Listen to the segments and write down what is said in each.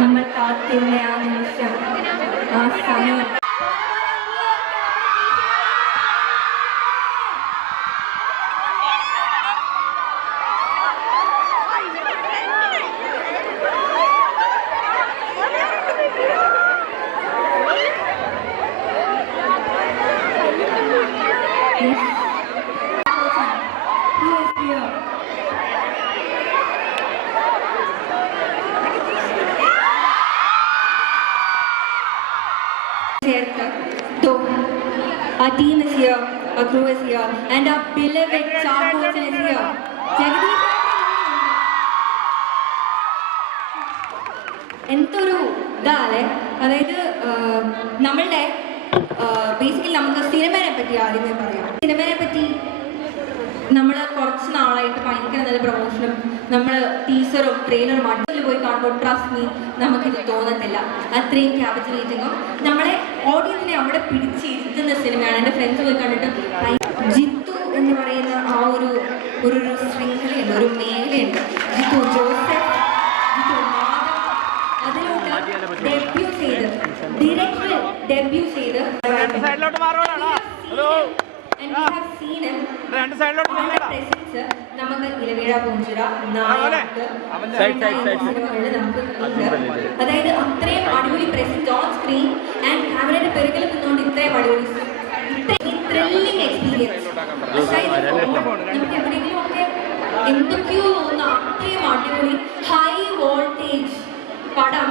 നമ്മൾ കാത്തിരുന്ന ആ നിമിഷം, ആ സമയം our team is here, our crew is here, and our beloved Charcoals is here. Jagadish, എന്തൊരു ഇതാല്ലേ, അതായത് നമ്മളുടെ ബേസിക്കലി നമുക്ക് സിനിമയെ പറ്റി ആദ്യമേ പറയാം. സിനിമയെ പറ്റി നമ്മൾ കുറച്ച് നാളായിട്ട് ഭയങ്കര നല്ല പ്രൊമോഷനും നമ്മൾ ടീസറും ട്രെയിലറും അടുത്തിൽ പോയി കാണുമ്പോൾ ട്രസ്റ്റ് മീ നമുക്കിത് തോന്നത്തില്ല. അത്രയും ക്യാപിറ്റലേറ്റിങ്ങും നമ്മളെ ഓഡിയൻസിനെ അവിടെ പിടിച്ചിരുത്തുന്ന സിനിമയാണ്. എൻ്റെ ഫ്രണ്ട്സ് പോയി കണ്ടിട്ട് ജിത്തു എന്ന് പറയുന്ന ആ ഒരു ശൃംഖലയുണ്ട്, ഒരു മേഖലയുണ്ട്. ജിത്തു ജോസഫ്, ജിത്തു മാധവ്, അതിലോട്ട് ഡെബ്യൂ ചെയ്ത് ഡയറക്ടറിൽ ഡെബ്യൂ ചെയ്ത് and we have seen him presence നമുക്ക് ഇലവേഴ പൂഞ്ചിറ നായക് സിനിമകളിൽ നമുക്ക് അതായത് അത്രയും അടിപൊളി പ്രസൻസ് ഓൺ സ്ക്രീൻ ആൻഡ് ക്യാമറയുടെ പിറകിൽ നിന്നുകൊണ്ട് ഇത്രയും അടിപൊളി ഇത്രയും ത്രില്ലിംഗ് എക്സ്പീരിയൻസ്. നമുക്ക് എവിടെയെങ്കിലും ഒക്കെ എന്തൊക്കെയോ തോന്നുന്ന അത്രയും അടിപൊളി ഹൈ വോൾട്ടേജ് പടം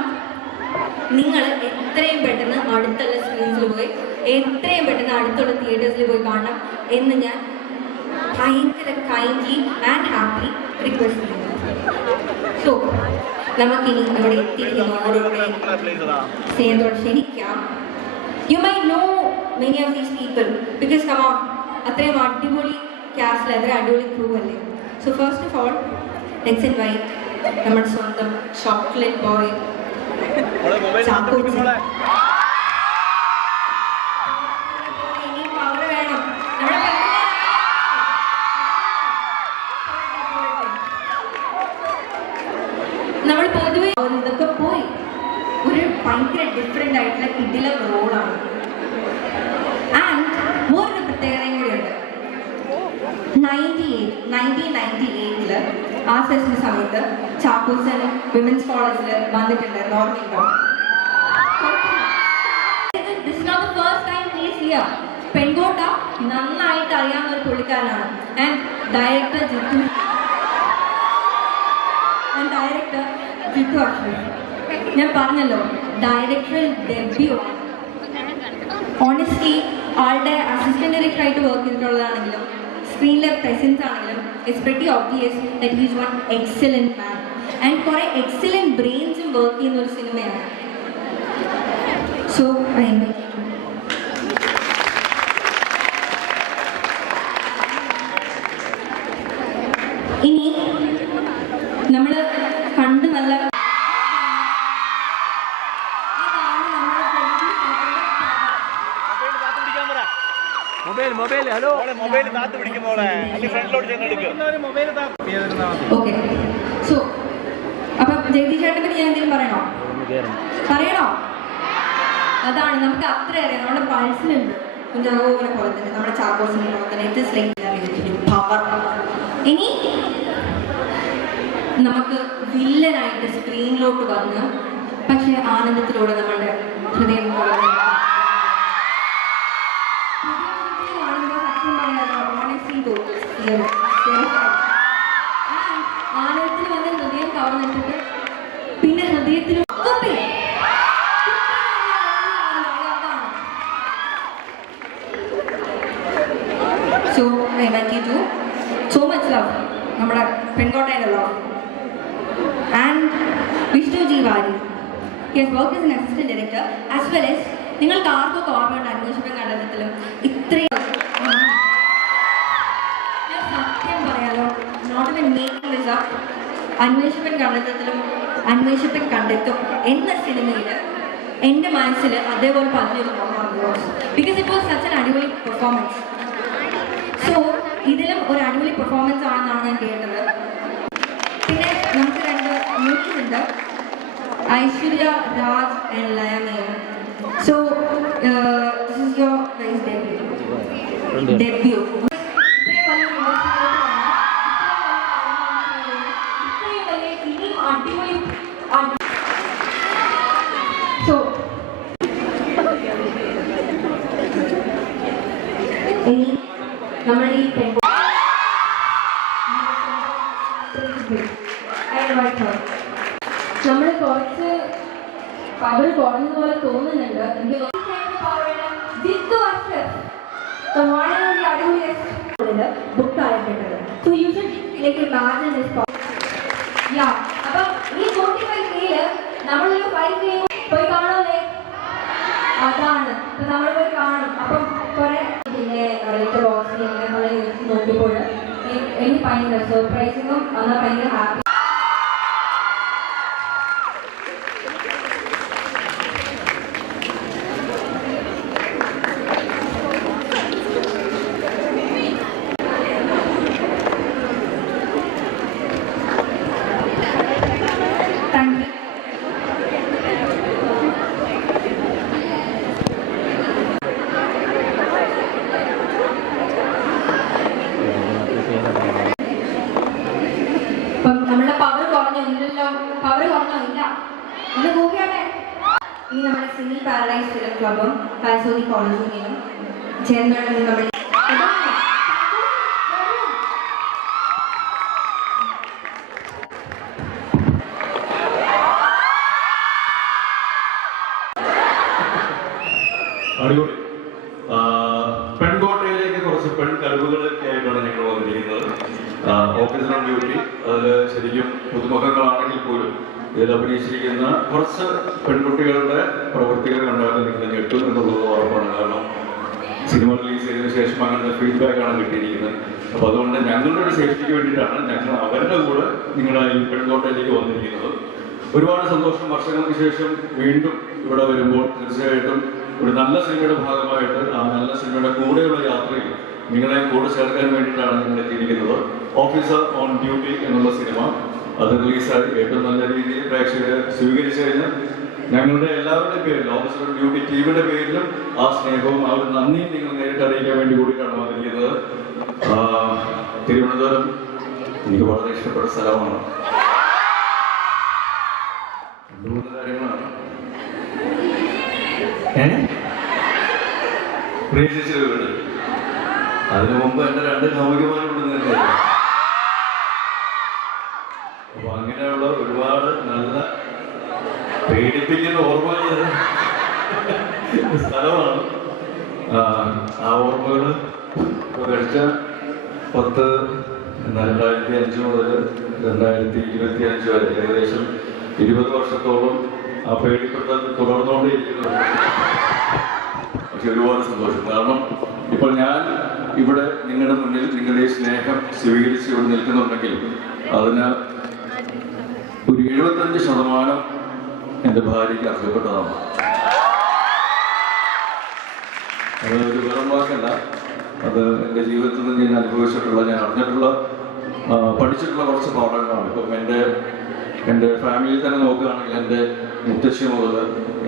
നിങ്ങൾ എത്രയും പെട്ടെന്ന് അടുത്തുള്ള സ്ക്രീൻസിൽ പോയി എത്രയും പെട്ടെന്ന് അടുത്തുള്ള തിയേറ്റേഴ്സിൽ പോയി കാണണം എന്ന് ഞാൻ ഭയങ്കര കൈൻഡ്ലി ആൻഡ് ഹാപ്പി റിക്വസ്റ്റ് ചെയ്യുന്നു. സോ നമുക്കിനി ഇവിടെ എത്തിയിരിക്കുന്നവരോടെ സ്നേഹത്തോടെ ക്ഷണിക്കാം. You may know many of these people because come on, അത്രയും അടിപൊളി ക്യാസ്റ്റിൽ അത്രയും അടിപൊളി ക്രൂ അല്ലേ. So first of all let's invite നമ്മുടെ സ്വന്തം ചോക്ലേറ്റ് ബോയ് ചാക്കോച്ചൻ. നമ്മൾ പൊതുവെ ഇതൊക്കെ പോയി ഒരു ഭയങ്കര ഡിഫറെൻ്റ് ആയിട്ടുള്ള കിടില റോളാണ്. ആൻഡ് വേറൊരു പ്രത്യേകതയും കൂടിയുണ്ട്. 1998 ആ സെഷൻ്റെ സമയത്ത് ചാക്കോച്ചൻ വിമൻസ് കോളേജിൽ വന്നിട്ടുണ്ടായിരുന്നു, ഓർമ്മയുണ്ടോ? This is not the first time he is here. പെൺകോട്ട നന്നായിട്ട് അറിയാവുന്ന ഒരു പുള്ളിക്കാരനാണ്. ആൻഡ് ഡയറക്ടർ ജിത്തു അക്ഷര്, ഞാൻ പറഞ്ഞല്ലോ ഡയറക്ടറിൽ ഡെബ്യൂ. ഓണസ്റ്റ്ലി ആളുടെ അസിസ്റ്റന്റ് ഡയറക്ടറായിട്ട് വർക്ക് ചെയ്തിട്ടുള്ളതാണെങ്കിലും സ്ക്രീനിലെ പ്രസൻസ് ആണെങ്കിലും it's very obvious that he is one excellent man. And കുറേ എക്സലന്റ് ബ്രെയിൻസും വർക്ക് ചെയ്യുന്ന ഒരു സിനിമയാണ്. സോ ഇനി നമ്മൾ കണ്ട് നല്ല ഓക്കെ ഞാൻ എന്തെങ്കിലും പറയണോ? അതാണ് നമുക്ക് അത്ര അറിയാം. നമ്മുടെ പൾസിലുണ്ട് കുഞ്ഞാഗോപുരം പോലെ തന്നെ, നമ്മുടെ ചാക്കോസിനെ പോലെ തന്നെ. It is like power. ഇനി നമുക്ക് വില്ലനായിട്ട് സ്ക്രീനിലോട്ട് വന്ന് പക്ഷെ ആനന്ദത്തിലൂടെ നമ്മളുടെ ഹൃദയം കാണുമ്പോൾ സത്യം പറയാലോ, ആനന്ദത്തിൽ വന്ന് ഹൃദയം കവർന്നിട്ടിട്ട് പിന്നെ ഹൃദയത്തിൽ So I want you to so much love, നമ്മുടെ പെൺകോട്ടയുടെ love. And Vishnu G. Wari, he has worked as an assistant director as well as നിങ്ങൾക്ക് ആർക്കൊക്കെ ഓർമ്മയുണ്ട് അന്വേഷിപ്പൻ കണ്ടെത്തത്തിലും ഇത്രയും ഞാൻ സത്യം പറയാലോ, not even making this up, അന്വേഷിപ്പൻ കണ്ടെത്തത്തിലും അന്വേഷിപ്പൻ കണ്ടെത്തും എന്ന സിനിമയിൽ എൻ്റെ മനസ്സിൽ അതേപോലെ പറഞ്ഞൊരു because it was such an അടിപൊളി പെർഫോമൻസ്. സോ ഇതിലും ഒരു അടിപൊളി പെർഫോമൻസ് ആണെന്നാണ് ഞാൻ കേട്ടത്. പിന്നെ നമുക്ക് രണ്ട് മൂവിയുണ്ട്, ഐശ്വര്യ രാജ് ആൻഡ് ലയമേൻ. So this is your guys debut. So നമ്മുടെ ഈ നമ്മൾ കുറച്ച് പവർ കുറഞ്ഞതുപോലെ തോന്നുന്നുണ്ട്. ബുക്ക് ആയിട്ടുണ്ട്. So you should like imagine this. Yeah, അപ്പം ഈ 45 ഡേയിൽ നമ്മളൊരു 5 ഡേ പോയി കാണൂലേ, അതാണ് നമ്മൾ പോയി കാണും. അപ്പം കുറെ പിന്നെ നോക്കിയപ്പോൾ എനിക്ക് ഭയങ്കര സർപ്രൈസിങ്ങും എന്നാൽ ഭയങ്കര ഹാപ്പി. ഇനി നമ്മുടെ സിനി പാരഡൈസ് ഫിലിം ക്ലബും പാരിസോദി കോളേജിലും ചേർന്നാണ് നമ്മൾ അടിപൊളി പെൺകോട്ടയിലേക്ക് കുറച്ച് പെൺകഴിവുകളൊക്കെ ആയിട്ടാണ് ഞങ്ങൾ വന്നിരിക്കുന്നത്. ഓഫീസർ ഓൺ ഡ്യൂട്ടി, അതിൽ ശരിക്കും പുതുമുഖങ്ങളാണെങ്കിൽ പോലും ഇതിൽ അഭിനയിച്ചിരിക്കുന്ന കുറച്ച് പെൺകുട്ടികളുടെ പ്രവൃത്തികൾ കണ്ടാൽ നിങ്ങൾ ഞെട്ടും എന്നുള്ളത് ഉറപ്പാണ്. കാരണം സിനിമ റിലീസ് ചെയ്തതിനു ശേഷം അങ്ങനത്തെ ഫീഡ്ബാക്കാണ് കിട്ടിയിരിക്കുന്നത്. അപ്പോൾ അതുകൊണ്ട് ഞങ്ങളുടെ ഒരു സേഫ്റ്റിക്ക് വേണ്ടിയിട്ടാണ് ഞങ്ങൾ അവരുടെ കൂടെ നിങ്ങളുടെ ഈ പെൺകോട്ടയിലേക്ക് വന്നിരിക്കുന്നത്. ഒരുപാട് സന്തോഷം. വർഷങ്ങൾക്ക് ശേഷം വീണ്ടും ഇവിടെ വരുമ്പോൾ തീർച്ചയായിട്ടും ഒരു നല്ല സിനിമയുടെ ഭാഗമായിട്ട് ആ നല്ല സിനിമയുടെ കൂടെയുള്ള യാത്രയിൽ നിങ്ങളെ കൂടെ ചേർക്കാൻ വേണ്ടിയിട്ടാണ് നിങ്ങൾ എത്തിയിരിക്കുന്നത്. ഓഫീസർ ഓൺ ഡ്യൂട്ടി എന്നുള്ള സിനിമ അത് റിലീസായി ഏറ്റവും നല്ല രീതിയിൽ പ്രേക്ഷകരെ സ്വീകരിച്ചു കഴിഞ്ഞാൽ ഞങ്ങളുടെ എല്ലാവരുടെയും പേരിലും ഓഫീസർ ഓൺ ഡ്യൂട്ടി ടീമിന്റെ പേരിലും ആ സ്നേഹവും ആ ഒരു നന്ദിയും നിങ്ങൾ നേരിട്ട് അറിയിക്കാൻ വേണ്ടി കൂടിയിട്ടാണ് വന്നിരിക്കുന്നത്. തിരുവനന്തപുരം എനിക്ക് വളരെ ഇഷ്ടപ്പെട്ട സ്ഥലമാണ്. രണ്ടുമൂന്ന് കാര്യങ്ങളാണ്. പ്രേക്ഷിച്ചത് വീട്, അതിനു മുമ്പ് എന്റെ രണ്ട് കാമുകിമാരുണ്ടെന്ന്. അപ്പൊ അങ്ങനെയുള്ള ഒരുപാട് നല്ല പേടിപ്പിക്കുന്ന ഓർമ്മകൾ സ്ഥലമാണ്. ആ ഓർമ്മകൾ കഴിച്ച 2005 മുതൽ 2025 വരെ ഏകദേശം 20 വർഷത്തോളം ആ പേടിപ്പെടുത്തൽ തുടർന്നുകൊണ്ടേയിരിക്കുന്നു. പക്ഷെ ഒരുപാട് സന്തോഷം. കാരണം ഇപ്പോൾ ഞാൻ ഇവിടെ നിങ്ങളുടെ മുന്നിൽ നിങ്ങളുടെ ഈ സ്നേഹം സ്വീകരിച്ച് ഇവിടെ നിൽക്കുന്നുണ്ടെങ്കിൽ അതിന് ഒരു 75% എൻ്റെ ഭാര്യയ്ക്ക് അർഹപ്പെട്ടതാണ്. അത് ഒരു വെറും വാക്കല്ല, അത് എൻ്റെ ജീവിതത്തിൽ നിന്ന് ഞാൻ അനുഭവിച്ചിട്ടുള്ള, ഞാൻ അറിഞ്ഞിട്ടുള്ള, പഠിച്ചിട്ടുള്ള കുറച്ച് പാഠങ്ങളാണ്. ഇപ്പം എൻ്റെ എൻ്റെ ഫാമിലിയിൽ തന്നെ നോക്കുകയാണെങ്കിൽ എൻ്റെ മുത്തശ്ശി മുതൽ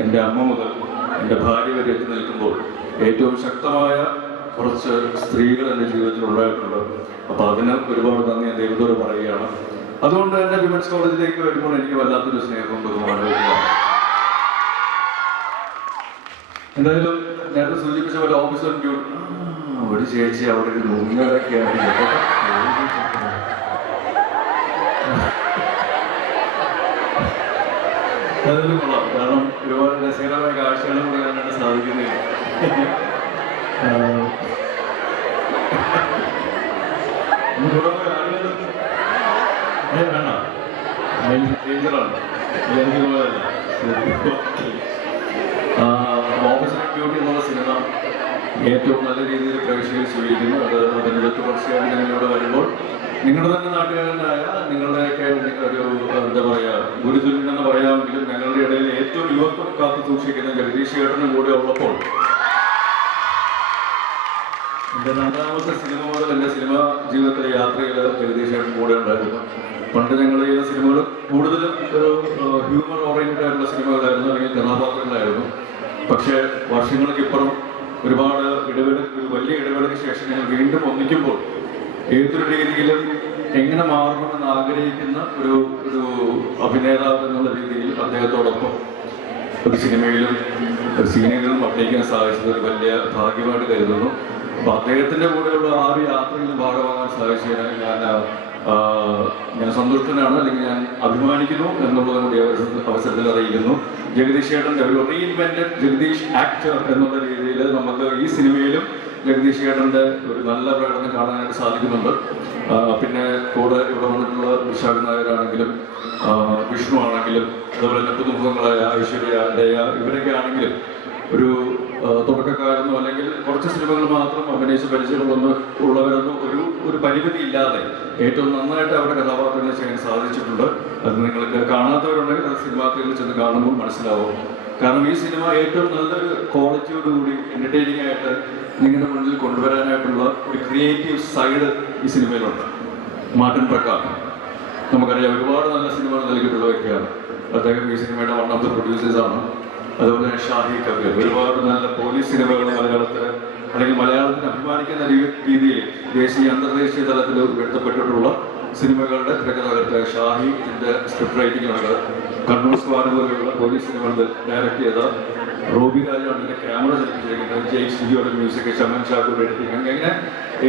എൻ്റെ അമ്മ മുതൽ എൻ്റെ ഭാര്യ വരെ എത്തി നിൽക്കുമ്പോൾ ഏറ്റവും ശക്തമായ കുറച്ച് സ്ത്രീകൾ എൻ്റെ ജീവിതത്തിൽ ഉണ്ടായിട്ടുണ്ട്. അപ്പോൾ അതിന് ഒരുപാട് നന്ദി ഞാൻ ദൈവത്തോട് പറയുകയാണ്. അതുകൊണ്ട് തന്നെ വിമൻസ് കോളേജിലേക്ക് വരുമ്പോൾ എനിക്ക് വല്ലാത്തൊരു സ്നേഹവും ബഹുമാനവും. എന്തായാലും നേരത്തെ സൂചിപ്പിച്ച പോലെ ഓഫീസർ ഡ്യൂട്ടി ഒരു ചേച്ചി അവിടെ ഒരു നുങ്ങലൊക്കെയാണ്. അതൊരു കൊള്ളാം, കാരണം ഒരുപാട് രസകരമായ കാഴ്ചകളും കൂടെ കാണാൻ സാധിക്കുന്നില്ല. വേണ്ട ഡേഞ്ചറാണ് ഓഫീസർ ഡ്യൂട്ടി എന്നുള്ള സിനിമ ഏറ്റവും നല്ല രീതിയിൽ പ്രേക്ഷകർ സ്വീകരിക്കുന്നു. അത് അതിൻ്റെ തുടർച്ചയായിട്ട് ഞങ്ങളിവിടെ വരുമ്പോൾ നിങ്ങളുടെ തന്നെ നാട്ടുകാരനായ നിങ്ങളുടെയൊക്കെ ഒരു എന്താ പറയുക ഗുരുതുല്യനെന്ന് പറയാമെങ്കിലും ഞങ്ങളുടെ ഇടയിൽ ഏറ്റവും യുവത്വം കാത്തു സൂക്ഷിക്കുന്ന ജഗദീഷ് ചേട്ടനും കൂടെ ഉള്ളപ്പോൾ എൻ്റെ രണ്ടാമത്തെ സിനിമ മുതൽ എൻ്റെ സിനിമ ജീവിതത്തിലെ യാത്രയിൽ ജഗദീഷ് ചേട്ടൻ കൂടെ ഉണ്ടായിരുന്നു. പണ്ട് ഞങ്ങൾ ചെയ്യുന്ന സിനിമകൾ കൂടുതലും ഒരു ഹ്യൂമർ ഓറിയന്റഡ് ആയിട്ടുള്ള സിനിമകളായിരുന്നു, അല്ലെങ്കിൽ കഥാപാത്രങ്ങളായിരുന്നു. പക്ഷേ വർഷങ്ങൾക്കിപ്പുറം ഒരുപാട് വലിയ ഇടവേളയ്ക്ക് ശേഷം ഞങ്ങൾ വീണ്ടും ഒന്നിക്കുമ്പോൾ ഏതൊരു രീതിയിലും എങ്ങനെ മാറണമെന്ന് ആഗ്രഹിക്കുന്ന ഒരു അഭിനേതാവ് എന്നുള്ള രീതിയിൽ അദ്ദേഹത്തോടൊപ്പം ഒരു സിനിമയിലും ഒരു സീനുകളിലും അഭിനയിക്കാൻ സാധിച്ചത് ഒരു വലിയ ഭാഗ്യമായിട്ട് കരുതുന്നു. അപ്പൊ അദ്ദേഹത്തിന്റെ കൂടെയുള്ള ആ ഒരു യാത്രയിലും ഭാഗമാകാൻ സാധിച്ചതിന് ഞാൻ സന്തുഷ്ടനാണ്, അല്ലെങ്കിൽ ഞാൻ അഭിമാനിക്കുന്നു എന്നുള്ളതും കൂടി അവസരത്തിൽ അറിയിക്കുന്നു. ജഗദീഷ് ചേട്ടൻ്റെ ഒരു റീഇൻവെന്റഡ് ജഗദീഷ് ആക്ടർ എന്നുള്ള രീതിയിൽ നമുക്ക് ഈ സിനിമയിലും ജഗദീഷ് ചേട്ടൻ്റെ ഒരു നല്ല പ്രകടനം കാണാനായിട്ട് സാധിക്കുന്നുണ്ട്. പിന്നെ കൂടെ ഇവിടെ വന്നിട്ടുള്ള വിശാഖ് നായരാണെങ്കിലും വിഷ്ണു ആണെങ്കിലും അതുപോലെ തന്നെ പുതുമുഖങ്ങളായ ഐശ്വര്യ ദയ ഇവരൊക്കെ ആണെങ്കിലും ഒരു തുടക്കക്കാരെന്നോ അല്ലെങ്കിൽ കുറച്ച് സിനിമകൾ മാത്രം അഭിനയിച്ച് പരിചയമുള്ളവരൊന്നും ഒരു പരിമിതി ഇല്ലാതെ ഏറ്റവും നന്നായിട്ട് അവരുടെ കഥാപാത്രങ്ങൾ ചെയ്യാൻ സാധിച്ചിട്ടുണ്ട്. അത് നിങ്ങൾക്ക് കാണാത്തവരുണ്ടെങ്കിൽ അത് സിനിമാ തിയേറ്ററിൽ ചെന്ന് കാണുമ്പോൾ മനസ്സിലാവും. കാരണം ഈ സിനിമ ഏറ്റവും നല്ലൊരു ക്വാളിറ്റിയോടുകൂടി എന്റർടൈനിങ് ആയിട്ട് നിങ്ങളുടെ മുന്നിൽ കൊണ്ടുവരാനായിട്ടുള്ള ഒരു ക്രിയേറ്റീവ് സൈഡ് ഈ സിനിമയിലുണ്ട്. മാർട്ടിൻ പ്രക്കാട് നമുക്കറിയാം, ഒരുപാട് നല്ല സിനിമകൾ നൽകിയിട്ടുള്ള വ്യക്തിയാണ്. അദ്ദേഹം ഈ സിനിമയുടെ വൺ ഓഫ് ദ പ്രൊഡ്യൂസേഴ്സാണ്. അതുപോലെ തന്നെ ഷാഹി കബീർ ഒരുപാട് നല്ല പോലീസ് സിനിമകൾ മലയാളത്തിന് അല്ലെങ്കിൽ മലയാളത്തിന് അഭിമാനിക്കുന്ന രീതിയിൽ ദേശീയ അന്തർദേശീയ തലത്തിൽ ഉയർത്തപ്പെട്ടിട്ടുള്ള സിനിമകളുടെ തിരക്കഥാകൃത്ത് ഷാഹി ഇതിന്റെ സ്ക്രിപ്റ്റ് റൈറ്റിംഗിലുണ്ട്. കണ്ണൂർ സ്ക്വാഡ് പോലെയുള്ള പോലീസ് സിനിമകൾ ഡയറക്ട് ചെയ്ത റോബി രാജാണ് ഇതിന്റെ ക്യാമറ ചലിപ്പിച്ചിരിക്കുന്നത്. ജെയ്സ് ജിയോയുടെ മ്യൂസിക്, ചമ്മൻ ചാക്കോയുടെ എഡിറ്റിംഗ്, അങ്ങനെ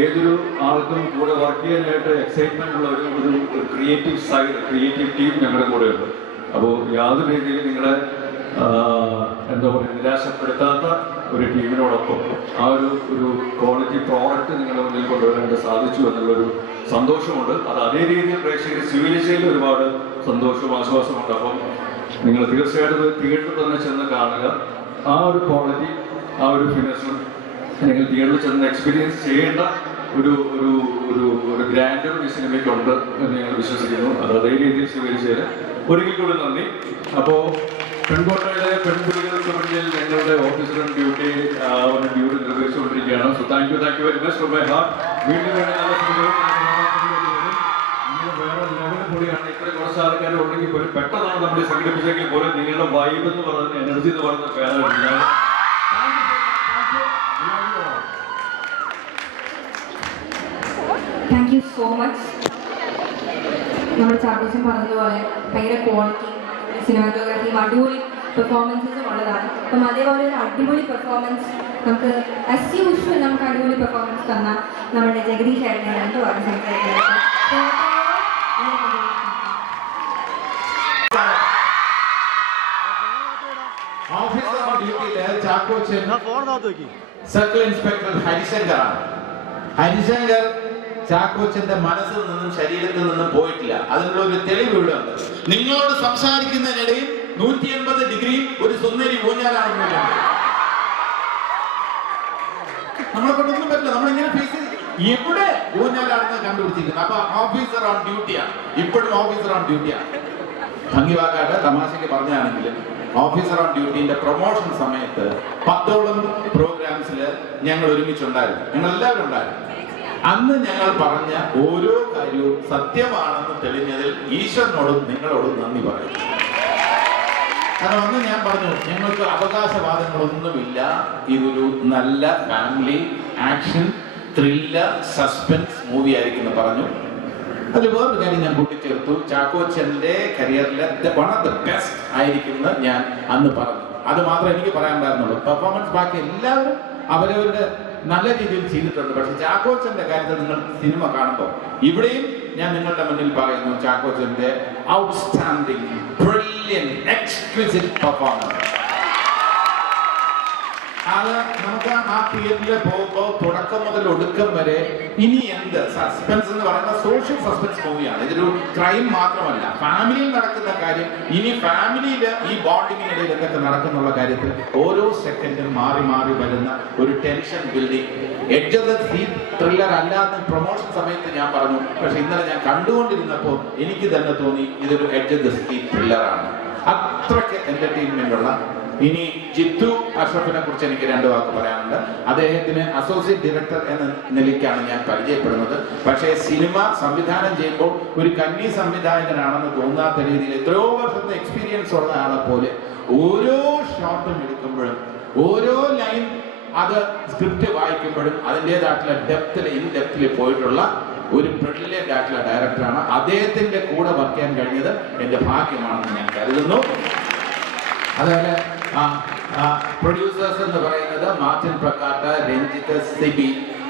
ഏതൊരു ആൾക്കും കൂടെ വർക്ക് ചെയ്യാനായിട്ട് എക്സൈറ്റ്മെന്റ് ഉള്ള ഒരു ക്രിയേറ്റീവ് സൈഡ്, ക്രിയേറ്റീവ് ടീം ഞങ്ങളുടെ കൂടെയുണ്ട്. അപ്പോൾ യാതൊരു രീതിയിൽ നിങ്ങളെ എന്താ പറയുക നിരാശപ്പെടുത്താത്ത ഒരു ടീമിനോടൊപ്പം ആ ഒരു ക്വാളിറ്റി പ്രോഡക്റ്റ് നിങ്ങളുടെ മുന്നിൽ കൊണ്ടുവരാനായിട്ട് സാധിച്ചു എന്നുള്ളൊരു സന്തോഷമുണ്ട്. അത് അതേ രീതിയിൽ പ്രേക്ഷകർ സ്വീകരിച്ചതിൽ ഒരുപാട് സന്തോഷവും ആശ്വാസമുണ്ട്. അപ്പം നിങ്ങൾ തീർച്ചയായിട്ടും തിയേറ്ററിൽ തന്നെ ചെന്ന് കാണുക. ആ ഒരു ക്വാളിറ്റി, ആ ഒരു ഫിനിഷും നിങ്ങൾ തിയേറ്ററിൽ ചെന്ന് എക്സ്പീരിയൻസ് ചെയ്യേണ്ട ഒരു ഗ്രാൻഡർ ഈ സിനിമയ്ക്കുണ്ട് എന്ന് ഞങ്ങൾ വിശ്വസിക്കുന്നു. അത് അതേ രീതിയിൽ സ്വീകരിച്ചതിന് ഒരിക്കൽ കൂടി നന്ദി. അപ്പോൾ പെൺകോട്ടയിലെ പെൺകുട്ടികൾക്ക് മുന്നിൽ ഞങ്ങളുടെ ഓഫീസർ ഡ്യൂട്ടി നിർവഹിച്ചുകൊണ്ടിരിക്കുകയാണ്. So thank you very much from my heart. വീണ്ടും വേണ്ട നല്ല സിനിമകൾ വേറെ ലെവൽ കൂടിയാണ്. ഇത്ര കുറച്ച് ആൾക്കാർ ഉണ്ടെങ്കിൽ പോലും പെട്ടെന്നാണ് നമ്മൾ സംഘടിപ്പിച്ചെങ്കിൽ പോലും നിങ്ങളുടെ വൈബ് എന്ന് പറയുന്ന എനർജി എന്ന് പറയുന്ന പേരാണ്. Thank you so much. നമ്മുടെ ചാക്കോച്ചൻ പറഞ്ഞതുപോലെ ഭയങ്കര ക്വാളിറ്റി സിനിമാറ്റോഗ്രാഫിയും അടിപൊളി പെർഫോമൻസസും ഉള്ളതാണ്. അപ്പം അതേപോലെ ഒരു അടിപൊളി പെർഫോമൻസ് നമുക്ക് ആസ് യൂഷ്വൽ നമുക്ക് അടിപൊളി പെർഫോമൻസ് തന്ന നമ്മുടെ ജഗദീഷ് ചേട്ടനെ രണ്ട് വാർഡ് സംസാരിക്കുന്നത്. സർക്കിൾ ഇൻസ്പെക്ടർ ഹരിശങ്കറാണ്. ഹരിശങ്കർ ചാക്കോച്ചന്റെ മനസ്സിൽ നിന്നും ശരീരത്തിൽ നിന്നും പോയിട്ടില്ല. അതിനുള്ള ഒരു തെളിവ് ഇവിടെ ഉണ്ട്. നിങ്ങളോട് സംസാരിക്കുന്നതിനിടയിൽ 180 ഡിഗ്രി ഒരു സുന്ദരി ഊഞ്ഞാലാണ്. നമ്മളെ കൊണ്ടൊന്നും പറ്റില്ല. നമ്മളിങ്ങനെ ഫേസ് എവിടെ ഊഞ്ഞാലാണെന്ന് കണ്ടുപിടിച്ചിരിക്കുന്നത്. അപ്പൊ ഓഫീസർ ഓൺ ഡ്യൂട്ടിയാണ്. ഇപ്പോഴും ഓഫീസർ ഓൺ ഡ്യൂട്ടിയാണ്. ഭംഗിവാക്കാട്ട് തമാശയ്ക്ക് പറഞ്ഞാണെങ്കിലും ഓഫീസർ ഓൺ ഡ്യൂട്ടിന്റെ പ്രൊമോഷൻ സമയത്ത് 10ഓളം പ്രോഗ്രാംസിൽ ഞങ്ങൾ ഒരുമിച്ചുണ്ടായിരുന്നു. ഞങ്ങൾ എല്ലാവരും ഉണ്ടായിരുന്നു. അന്ന് ഞങ്ങൾ പറഞ്ഞ ഓരോ കാര്യവും സത്യമാണെന്ന് തെളിഞ്ഞതിൽ ഈശ്വരനോടും നിങ്ങളോടും നന്ദി പറയും. കാരണം അന്ന് ഞാൻ പറഞ്ഞു ഞങ്ങൾക്ക് അവകാശവാദങ്ങളൊന്നുമില്ല, ഇതൊരു നല്ല family action thriller suspense movie ആയിരിക്കും എന്ന് പറഞ്ഞു. അതിൽ വേറൊരു കാര്യം ഞാൻ കൂട്ടിച്ചേർത്തു, ചാക്കോച്ചന്റെ കരിയറിലെ വൺ ഓഫ് ദ ബെസ്റ്റ് ആയിരിക്കുമെന്ന് ഞാൻ അന്ന് പറഞ്ഞു. അത് മാത്രമേ എനിക്ക് പറയാനുണ്ടായിരുന്നുള്ളൂ. പെർഫോമൻസ് ബാക്കി എല്ലാവരും അവരവരുടെ നല്ല രീതിയിൽ ചെയ്തിട്ടുണ്ട്. പക്ഷെ ചാക്കോച്ചന്റെ കാര്യത്തിൽ നിങ്ങൾ സിനിമ കാണുമ്പോൾ ഇവിടെയും ഞാൻ നിങ്ങളുടെ മുന്നിൽ പറയുന്നു, ചാക്കോച്ചന്റെ ഔട്ട്സ്റ്റാൻഡിംഗ് ബ്രില്യന്റ് എക്സ്ക്വിസിറ്റ് പെർഫോമൻസ്. അത് നമുക്ക് ആ തിയേറ്ററിൽ പോകുമ്പോൾ തുടക്കം മുതൽ ഒടുക്കം വരെ ഇനി എന്ത് സസ്പെൻസ് എന്ന് പറയുന്ന സോഷ്യൽ സസ്പെൻസ് മൂവിയാണ്. ഇതൊരു ക്രൈം മാത്രമല്ല, ഫാമിലിയിൽ നടക്കുന്ന കാര്യം, ഇനി ഫാമിലിയിൽ ഈ ബോണ്ടിങ്ങിനിടയിൽ എന്തൊക്കെ നടക്കുന്നുള്ള കാര്യത്തിൽ ഓരോ സെക്കൻഡും മാറി മാറി വരുന്ന ഒരു tension building. Edge of the seat thriller അല്ലാതെ പ്രൊമോഷൻ സമയത്ത് ഞാൻ പറഞ്ഞു, പക്ഷെ ഇന്നലെ ഞാൻ കണ്ടുകൊണ്ടിരുന്നപ്പോൾ എനിക്ക് തന്നെ തോന്നി ഇതൊരു എഡ്ജ് ഓഫ് ദ സീറ്റ് ത്രില്ലറാണ്. അത്രയ്ക്ക് എന്റർടൈൻമെന്റ് ഉള്ള. ഇനി ജിത്തു അഷ്റഫിനെ കുറിച്ച് എനിക്ക് 2 വാക്ക് പറയാനുണ്ട്. അദ്ദേഹത്തിന് അസോസിയേറ്റ് ഡയറക്ടർ എന്ന നിലയ്ക്കാണ് ഞാൻ പരിചയപ്പെടുന്നത്. പക്ഷേ സിനിമ സംവിധാനം ചെയ്യുമ്പോൾ ഒരു കന്നി സംവിധായകനാണെന്ന് തോന്നാത്ത രീതിയിൽ എത്രയോ വർഷത്തെ എക്സ്പീരിയൻസ് ഉള്ള ആളെ പോലെ ഓരോ ഷോട്ടും എടുക്കുമ്പോഴും ഓരോ ലൈൻ അത് സ്ക്രിപ്റ്റ് വായിക്കുമ്പോഴും അതിൻ്റെതായിട്ടുള്ള ഇൻ ഡെപ്തിൽ പോയിട്ടുള്ള ഒരു ബ്രില്യന്റ് ആയിട്ടുള്ള ഡയറക്ടറാണ്. അദ്ദേഹത്തിന്റെ കൂടെ വർക്ക് ചെയ്യാൻ കഴിഞ്ഞത് എൻ്റെ ഭാഗ്യമാണെന്ന് ഞാൻ കരുതുന്നു. അതുപോലെ പ്രൊഡ്യൂസേഴ്സ് എന്ന് പറയുന്നത് മാർട്ടിൻ പ്രക്കാട്ട്, രഞ്ജിത്ത്, സിബി,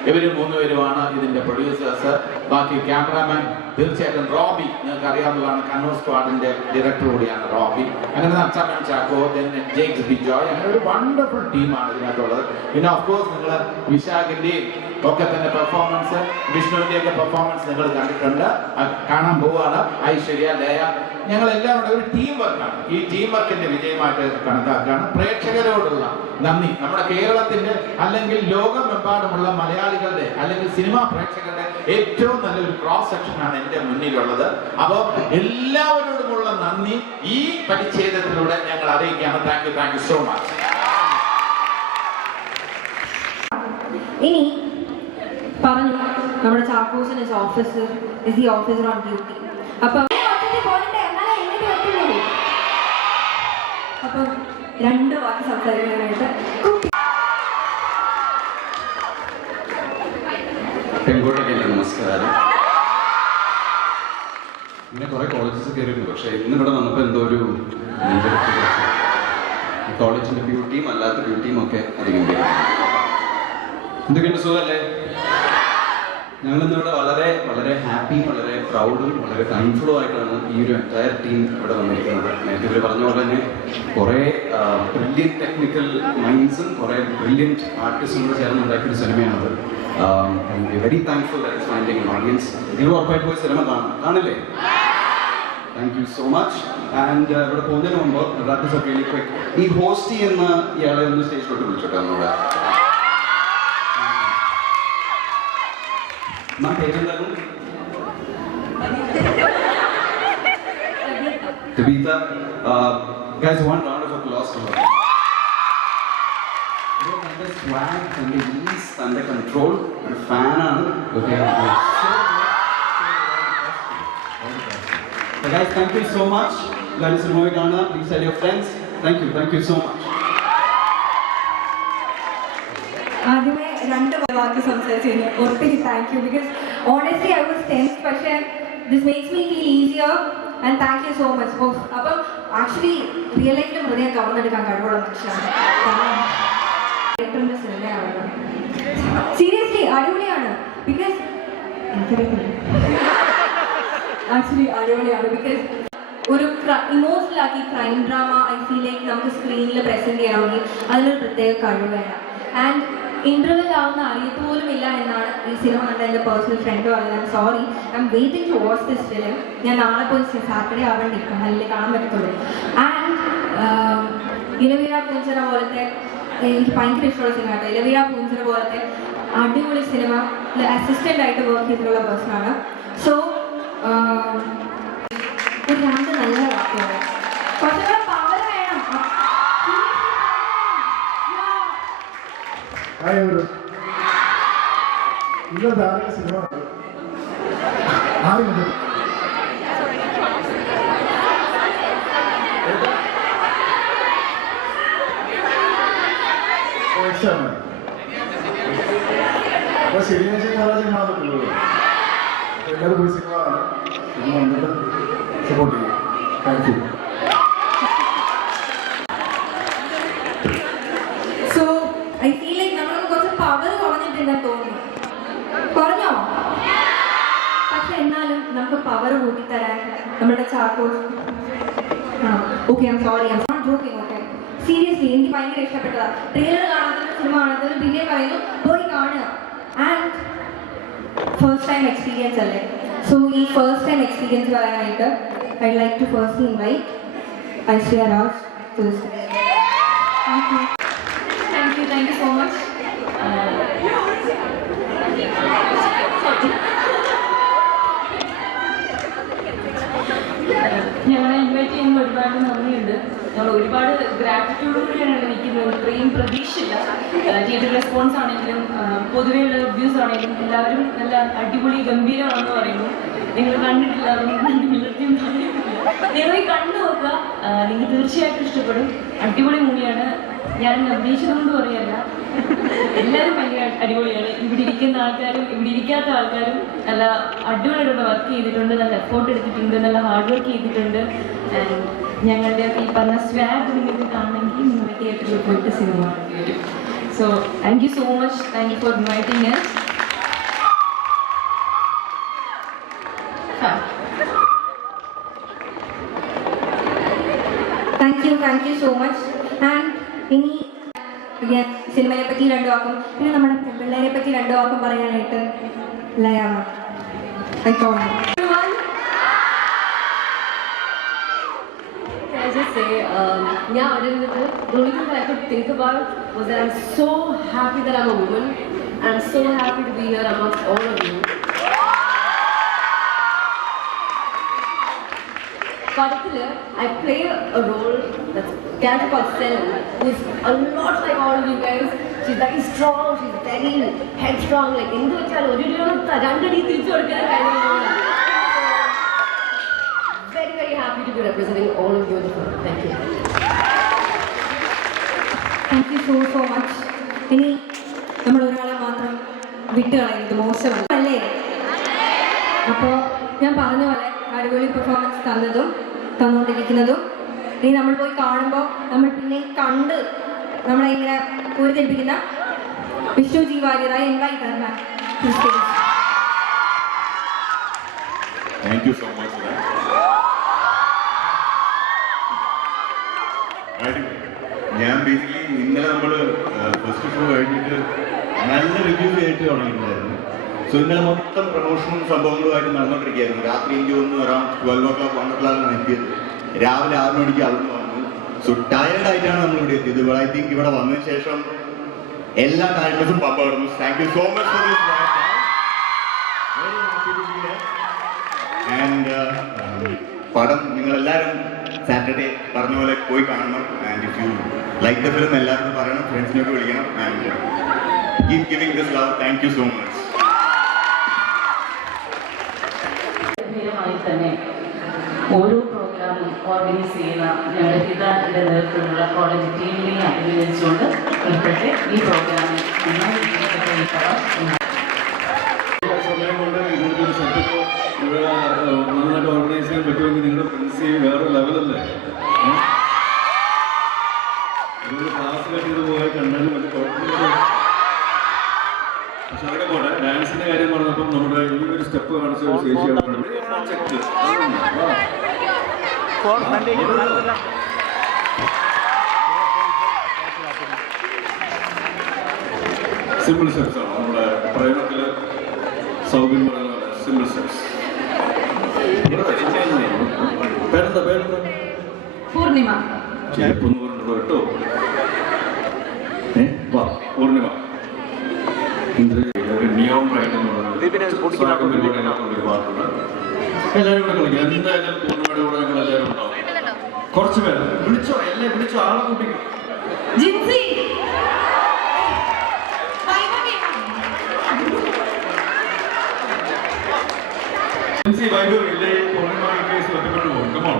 ഇവര് 3 പേരുമാണ് ഇതിന്റെ പ്രൊഡ്യൂസേഴ്സ്. ബാക്കി ക്യാമറാമാൻ തീർച്ചയായിട്ടും റോബി, നിങ്ങൾക്ക് അറിയാവുന്നതാണ്, കണ്ണൂർ സ്ക്വാഡിന്റെ ഡയറക്ടർ കൂടിയാണ് റോബി. അങ്ങനെ നച്ചമൻ ചാക്കോ, ജെയ്ക്സ് ബിജോയ്, അങ്ങനെ ഒരു വണ്ടർഫുൾ ടീമാണ് ഇതിനകത്തുള്ളത്. പിന്നെ ഓഫ്കോഴ്സ് നിങ്ങൾ വിശാഖിന്റെയും ഒക്കെ തന്നെ പെർഫോമൻസ്, വിഷ്ണുവിന്റെ ഒക്കെ പെർഫോമൻസ് നിങ്ങൾ കണ്ടിട്ടുണ്ട്, കാണാൻ പോവാണ്. ഐശ്വര്യ, ലയ, ഞങ്ങൾ എല്ലാവരുടെ ഒരു ടീം വർക്കാണ്. ഈ ടീം വർക്കിന്റെ വിജയമായിട്ട് കണക്കാക്കുകയാണ്. പ്രേക്ഷകരോടുള്ള നന്ദി, നമ്മുടെ കേരളത്തിന്റെ അല്ലെങ്കിൽ ലോകമെമ്പാടുമുള്ള മലയാളികളുടെ അല്ലെങ്കിൽ സിനിമാ പ്രേക്ഷകരുടെ ഏറ്റവും നല്ലൊരു ക്രോസ് സെക്ഷനാണ് എൻ്റെ മുന്നിലുള്ളത്. അപ്പോൾ എല്ലാവരോടുമുള്ള നന്ദി ഈ പരിച്ഛേദത്തിലൂടെ ഞങ്ങൾ അറിയിക്കുകയാണ്. Thank you so much. ഇനി പറഞ്ഞു നമ്മുടെ Chackochan is officer, is the officer on duty. അപ്പം അപ്പം 2 വാക്ക് സംസാരിക്കാനായിട്ട് പെൺകോട്ടയ്ക്ക് നമസ്കാരം. ഇങ്ങനെ കുറെ കോളേജസ് കയറിയിരുന്നു, പക്ഷെ ഇന്ന് ഇവിടെ വന്നപ്പോൾ എന്തോ ഒരു കോളേജിന്റെ ബ്യൂട്ടിയും അല്ലാത്ത ബ്യൂട്ടിയും ഒക്കെ അധികം പേര്. എന്തൊക്കെയുണ്ട്, സുഖമല്ലേ? ഞങ്ങളിന്നിവിടെ വളരെ വളരെ ഹാപ്പിയും വളരെ പ്രൗഡും വളരെ താങ്ക്ഫുള്ളും ആയിട്ടാണ് ഈ ഒരു എൻറ്റയർ ടീം ഇവിടെ വന്നിരിക്കുന്നത്. നേരത്തെ ഇവർ പറഞ്ഞ പോലെ തന്നെ കുറേ ബ്രില്യൻറ്റ് ടെക്നിക്കൽ മൈൻഡ്സും കുറേ ബ്രില്യൻറ്റ് ആർട്ടിസ്റ്റും കൂടെ ചേർന്ന് ഉണ്ടാക്കിയൊരു സിനിമയാണത്. Very thankful that it's finding an audience. നിങ്ങൾ ഉറപ്പായിട്ട് പോയി സിനിമ കാണില്ലേ? Thank you so much. And ഇവിടെ പോകുന്നതിന് മുമ്പ് ദാറ്റ് ഇസ് റിയലി ക്വിക്ക്. ഈ ഹോസ്റ്റ് ചെയ്യുന്ന ഇയാളെ ഒന്ന് സ്റ്റേജിലോട്ട് വിളിച്ചോട്ടെ ഒന്നുകൂടെ. My പേരെന്തായിരുന്നു? Tabitha. Guys, one round of applause for her. Under swag, under ease, under control. ഒരു ഫാനാണ്. Guys, thank you so much. Guys, movie കാണുക. Please tell your friends. Thank you so much. ആദ്യമേ 2 വാക്ക് സംസാരിച്ചു ഒത്തിരി thank you. Because honestly I was tense, പക്ഷേ this makes me feel easier and thank you so much. അപ്പം actually real ലൈഫിലും ഹൃദയം കവർന്നെടുക്കാൻ കഴിവുള്ള മനുഷ്യനാണ്. ഡയറക്ടറിൻ്റെ സിനിമയാണ്, സീരിയസ്ലി അടിപൊളിയാണ്. ബിക്കോസ് എനിക്കറിയത്തില്ല, ആക്ച്വലി അടിപൊളിയാണ്. ബിക്കോസ് ഒരു ഇമോഷണൽ ആക്കി crime drama I feel like നമുക്ക് സ്ക്രീനിൽ പ്രസൻറ്റ് ചെയ്യണമെങ്കിൽ അതിനൊരു പ്രത്യേക കഴിവ് വേണം. ആൻഡ് ഇന്റർവെൽ ആവുന്ന അറിയത്തോലുമില്ല എന്നാണ് ഈ സിനിമ കണ്ട എൻ്റെ പേഴ്സണൽ ഫ്രണ്ട് പറയുന്നത്. Sorry, I'm waiting to watch this film. ഞാൻ നാളെ പോയി സാറ്റർഡേ ആവേണ്ടിയിരിക്കും, നല്ല കാണാൻ പറ്റത്തുള്ളൂ. ആൻഡ് ഇലവീര പൂഞ്ചിറ പോലത്തെ എനിക്ക് ഭയങ്കര ഇഷ്ടമുള്ള സിനിമ കേട്ടോ. ഇലവീര പൂഞ്ചിറ പോലത്തെ അടിപൊളി സിനിമ അസിസ്റ്റൻ്റ് ആയിട്ട് വർക്ക് ചെയ്തിട്ടുള്ള പേഴ്സണാണ്. സോ ഒരു 2 നല്ല വാക്കുകൾ, കുറച്ചുകൂടെ പവർ വേണം. നിങ്ങൾ ധാരാളം സിനിമ ആരും കണ്ടു അപ്പൊ ശനിയാഴ്ച ഞായറാഴ്ച കാണാൻ പറ്റുള്ളൂ. എല്ലാവരും പോയി സിനിമ കാണാം. സിനിമ വന്നിട്ട് സപ്പോർട്ട് ചെയ്യും. Thank you. So I feel like നമ്മൾക്ക് കുറച്ച് പവർ കുറഞ്ഞിട്ടുണ്ടെന്ന് തോന്നുന്നു. കുറഞ്ഞോ? പക്ഷെ എന്നാലും നമുക്ക് പവർ കൂട്ടിത്തരാൻ നമ്മുടെ ചാക്കോസ് okay I'm sorry I'm not joking okay seriously എനിക്ക് ഭയങ്കര ഇഷ്ടപ്പെട്ടതാ. ട്രെയിലർ കാണുന്നതിന് സിനിമ കാണുന്നതിന് പിന്നെ പറയുന്നു പോയി കാണുക. ആൻഡ് ഫസ്റ്റ് ടൈം എക്സ്പീരിയൻസ് അല്ലേ. സോ ഈ ഫസ്റ്റ് ടൈം എക്സ്പീരിയൻസ് പറയാനായിട്ട് I like to first invite Aishwarya Raj to this. Thank you so much. ഞങ്ങളെ ഇൻവൈറ്റ് ചെയ്യുമ്പോൾ ഒരുപാട് നന്ദിയുണ്ട്. ഞങ്ങൾ ഒരുപാട് ഗ്രാറ്റിറ്റ്യൂഡോടെയാണ് നിൽക്കുന്നത്. ഇത്രയും പ്രതീക്ഷയില്ല. തിയേറ്റർ റെസ്പോൺസ് ആണെങ്കിലും പൊതുവെയുള്ള റിവ്യൂസ് ആണെങ്കിലും എല്ലാവരും നല്ല അടിപൊളി ഗംഭീരമാണെന്ന് പറയുന്നു. നിങ്ങൾ കണ്ടിട്ടില്ല, നിങ്ങൾ കണ്ടു നോക്കുക. നിങ്ങൾ തീർച്ചയായിട്ടും ഇഷ്ടപ്പെടും. അടിപൊളി മൂവിയാണ്. ഞാൻ നിർദ്ദേശിച്ചതുകൊണ്ട് പറയല്ല, എല്ലാവരും ഭയങ്കര അടിപൊളിയാണ്. ഇവിടെ ഇരിക്കുന്ന ആൾക്കാരും ഇവിടെ ഇരിക്കാത്ത ആൾക്കാരും നല്ല അടിപൊളിയായിട്ടുള്ള വർക്ക് ചെയ്തിട്ടുണ്ട്, നല്ല എഫോർട്ട് എടുത്തിട്ടുണ്ട്, നല്ല ഹാർഡ് വർക്ക് ചെയ്തിട്ടുണ്ട്. ആൻഡ് ഞങ്ങളുടെ ഈ പറഞ്ഞ സ്വാഗ് നിങ്ങൾക്ക് കാണണമെങ്കിൽ നിങ്ങൾ തിയേറ്ററിൽ പോയിട്ട് സിനിമ കാണേണ്ടി വരും. So thank you so much. Thank you for inviting us. Thank you so much. And ഇനി സിനിമയെ പറ്റി രണ്ടു വാക്കും പിന്നെ നമ്മുടെ പിള്ളേരെ പറ്റി രണ്ടു വാക്കും പറയാനായിട്ട് ലയാമ. I just say, yeah, the only thing that I could think about was that I'm so happy that I'm a woman. I'm so happy to be here amongst all of you. Particular, I play a role that's a character called Selen, who's a lot like all of you guys. She's very strong, she's very headstrong, like in the child, very, very happy to be representing all of you in the film. Thank you. Thank you so much. ഇനി നമ്മൾ ഒരാളെ മാത്രം വിട്ടുകളയുന്നത് മോശമല്ല അല്ലേ? അപ്പോൾ ഞാൻ പറഞ്ഞ പോലെ അടിപൊളി പെർഫോമൻസ് തന്നുകൊണ്ടിരിക്കുന്നതും ഇനി നമ്മൾ പോയി കാണുമ്പോൾ നമ്മൾ പിന്നെ കണ്ട് നമ്മളെ ഇങ്ങനെ പൂരിതരിപ്പിക്കുന്ന വിഷ്ണു ജി വാര്യറായി ഇൻവൈറ്റ് തരണം. Thank you so much. ഞാൻ ബേസിക്കലി ഇന്നലെ നമ്മൾ ഫസ്റ്റ് ഷോ കഴിഞ്ഞിട്ട് നല്ല റിവ്യൂ കേട്ട് തുടങ്ങിയിട്ടുണ്ടായിരുന്നു. സോ ഇന്നലെ മൊത്തം പ്രൊമോഷനും സംഭവങ്ങളുമായിട്ട് നടന്നുകൊണ്ടിരിക്കുകയായിരുന്നു. രാത്രി എനിക്ക് തോന്നുന്നു അറൗണ്ട് 12 o'clock 1 o'clock എത്തിയത്. രാവിലെ 6 മണിക്ക് അവിടുന്ന് വന്നു. സോ ടയർഡായിട്ടാണ് നമ്മൾ ഇവിടെ എത്തിയത്. ഐ തിങ്ക് ഇവിടെ വന്നതിന് ശേഷം എല്ലാ കാര്യങ്ങളും പമ്പായിരുന്നു. Thank you so much for this. And പടം നിങ്ങളെല്ലാവരും സാറ്റർഡേ പറഞ്ഞ പോലെ പോയി കാണണം. And if you like the film എല്ലാവരും പറയണം, ഫ്രണ്ട്സിനൊക്കെ വിളിക്കണം. And keep giving this love. Thank you so much. തന്നെ ഓരോ പ്രോഗ്രാമും ഓർഗനൈസ് ചെയ്യുന്ന ഞങ്ങളുടെ ഹിതാന്റെ നേതൃത്വത്തിലുള്ള കോളേജ് ടീമിനെ അഭിനന്ദിച്ചുകൊണ്ട് ഉൾപ്പെടെ ഈ പ്രോഗ്രാമിൽ സമയം കൊണ്ട് ഇങ്ങനത്തെ ഒരു സെറ്റപ്പ് ഇവിടെ നന്നായിട്ട് ഓർഗനൈസ് ചെയ്യാൻ പറ്റുമെങ്കിൽ നിങ്ങളുടെ ഫ്രണ്ട്സ് വേറെ ലെവലല്ലേ? ഇതൊരു ക്ലാസ് കെട്ടിയത് പോലെ കണ്ടാലും വലിയ കുഴപ്പമില്ല. പക്ഷെ അവിടെ പോട്ടെ, ഡാൻസിന്റെ കാര്യം പറഞ്ഞപ്പോൾ നമ്മുടെ ഈ ഒരു സ്റ്റെപ്പ് കാണിച്ച ഒരു ശേഷിയാണ് സിമ്പിൾ സ്റ്റെപ്സ് ആണ്. നമ്മുടെ പ്രേമത്തില് സൗബിൻ പറയുന്ന സിമ്പിൾ സ്റ്റെപ്സ്. പേരെന്താ? പൂർണിമ. ചിലപ്പൊന്ന് പറഞ്ഞിട്ടോ കേട്ടോ. വാ പൂർണിമ. നിയോൺ റൈഡ് എന്ന് പറയുന്നത് ഒരു പാട്ടുണ്ട്. എല്ലാവരും കൂടെ കളിക്കും. എന്തായാലും പൂർണിമയുടെ കൂടെ ഞങ്ങൾ എല്ലാവരും ഉണ്ടാവും. കുറച്ച് പേര് വിളിച്ചോ, എല്ലാം വിളിച്ചോ, ആളെ കൂട്ടിക്കും. ജിൻസി സൈഡ് വലിയ പൂർണ്ണമായി കേസ് ഒറ്റപ്പെട്ടു പോകും. കമോൺ.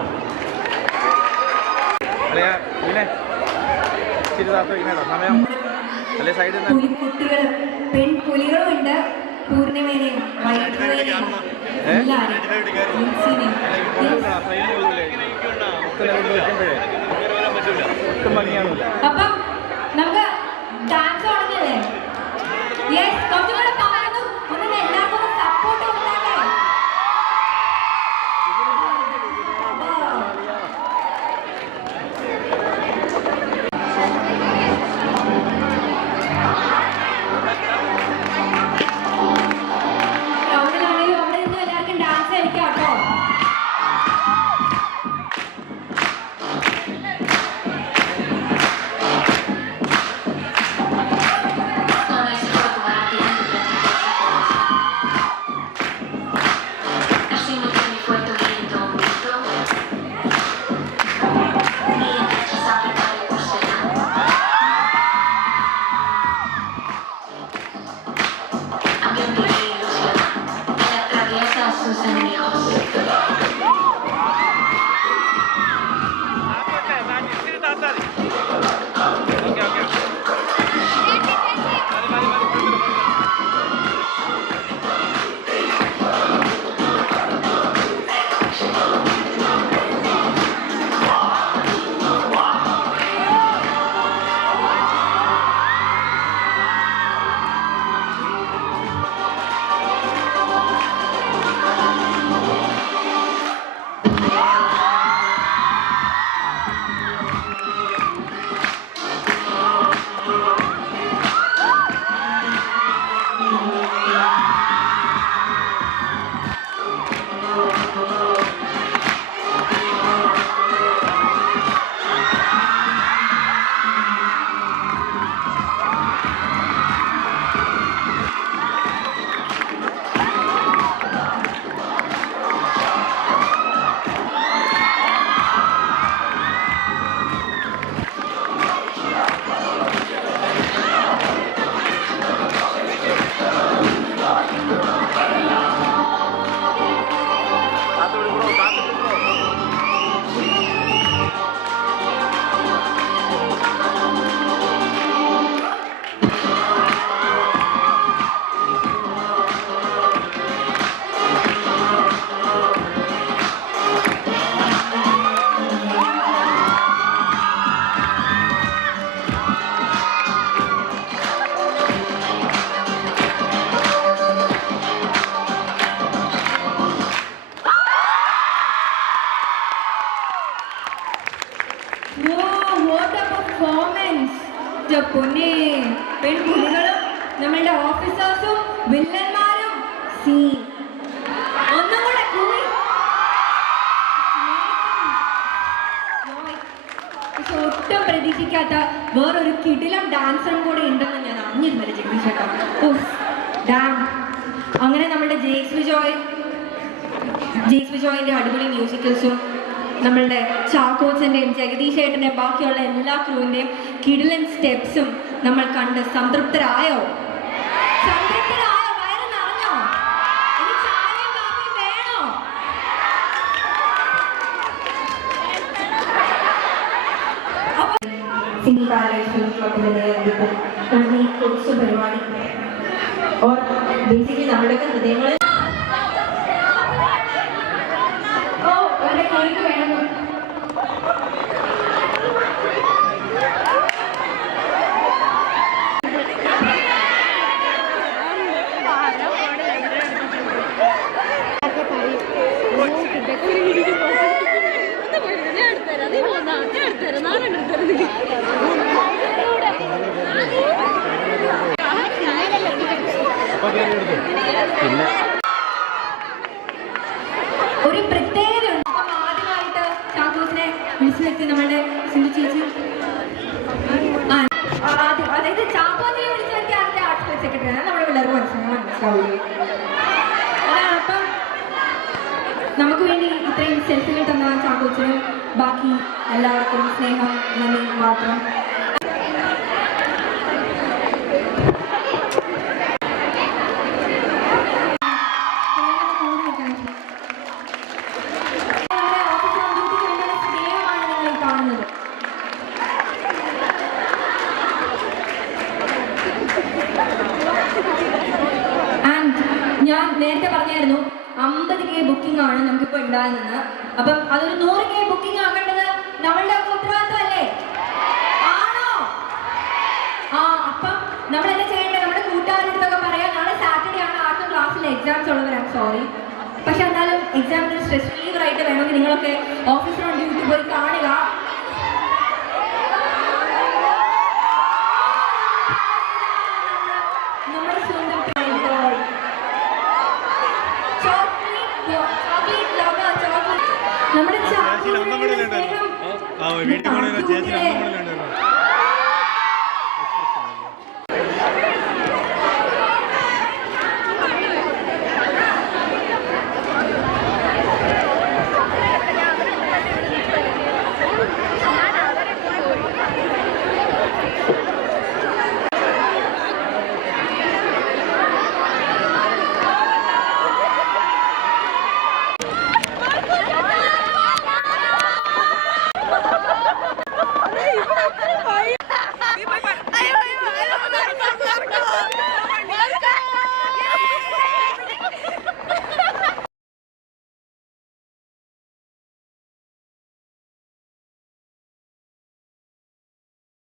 പുലിക്കുട്ടികൾ പെൺപുലികളുമുണ്ട്, പൂർണിമേനെയും വൈദ്യുതിയെയും എല്ലാവരും ജിൻസിനെയും. അപ്പം നമുക്ക് ഡാൻസ് തുടങ്ങല്ലേ? യെസ്, കുറച്ചുകൂടെ പാടുന്നു. ഒന്ന് എല്ലാവർക്കും സപ്പോർട്ട് കൊടുത്താലേ. ക്രൗഡിലാണെങ്കിലും അവിടെ നിന്ന് എല്ലാവർക്കും ഡാൻസ് കളിക്കാം കേട്ടോ. Sus enemigos. പൊന്നെ, പെൺപുലികളും നമ്മളുടെ ഓഫീസേഴ്സും വില്ലന്മാരും സീൻ ഒന്നും കൂടെ കൂടി. പക്ഷെ ഒട്ടും പ്രതീക്ഷിക്കാത്ത വേറൊരു കിടിലം ഡാൻസറും കൂടെ ഉണ്ടെന്ന് ഞാൻ അറിഞ്ഞിരുന്നില്ല ജഗദീഷേട്ടാ. ഡാം. അങ്ങനെ നമ്മുടെ ജെയ്സ് വിജോയിന്റെ അടിപൊളി മ്യൂസിക്കൽസും നമ്മളുടെ ചാക്കോച്ചൻ്റെയും ജഗദീഷേട്ടൻ്റെയും ബാക്കിയുള്ള എല്ലാ ക്രൂവിൻ്റെയും കിടിലൻ സ്റ്റെപ്സും നമ്മൾ കണ്ട് സംതൃപ്തരായോ? വയറ് നിറഞ്ഞോ? ഇനി ചായയും കാപ്പിയും വേണോ? सिंधी पार्लेशन क्लबिന്റെ നേതൃത്വത്തിൽ നമ്മൾ ഈ കൊച്ചു പരിപാടി ബേസിക്കലി നമ്മുടെയൊക്കെ ഹൃദയങ്ങളിൽ ഒരു കേക്ക് വേണം. ഒരു പ്രത്യേകതയുണ്ട്. ആദ്യമായിട്ട് ചാക്കോസിനെ വിളിച്ചു നിർത്തി നമ്മളുടെ സിന്ധു ചേച്ചി, അതായത് ചാക്കോസിനെ വിളിച്ചു നിർത്തി ആദ്യത്തെ ആർട്സ് സെക്രട്ടറി ആണ്. നമ്മുടെ പിള്ളേർക്ക് മനസ്സിലാവുള്ളൂ. അപ്പം നമുക്ക് വേണ്ടി ഇത്രയും സെൽഫികൾ തന്ന ചാക്കോച്ചിനും ബാക്കി എല്ലാവർക്കും സ്നേഹം, നന്ദി മാത്രം. 50K ബുക്കിംഗ് ആണ് നമുക്കിപ്പോൾ ഉണ്ടാകുന്നത്. അപ്പം അതൊരു 100K ബുക്കിംഗ് ആക്കേണ്ടത് നമ്മളുടെ ഉത്തരവാദിത്തമല്ലേ? ആണോ? അപ്പം നമ്മളെന്താ ചെയ്യേണ്ടത്? നമ്മുടെ കൂട്ടുകാരുടെ പറയാം, നാളെ സാറ്റർഡേ ആണ് ആർക്കും ക്ലാസ്സിൽ എക്സാംസ് ഉള്ളവരാണ്, സോറി. പക്ഷെ എന്നാലും എക്സാമിന് സ്ട്രെസ് റിലീവർ ആയിട്ട് വേണമെങ്കിൽ നിങ്ങളൊക്കെ ഓഫീസർ ഓൺ ഡ്യൂട്ടി പോയി കാണുക. നമ്മുടെ സ്വന്തം നമ്മുടെ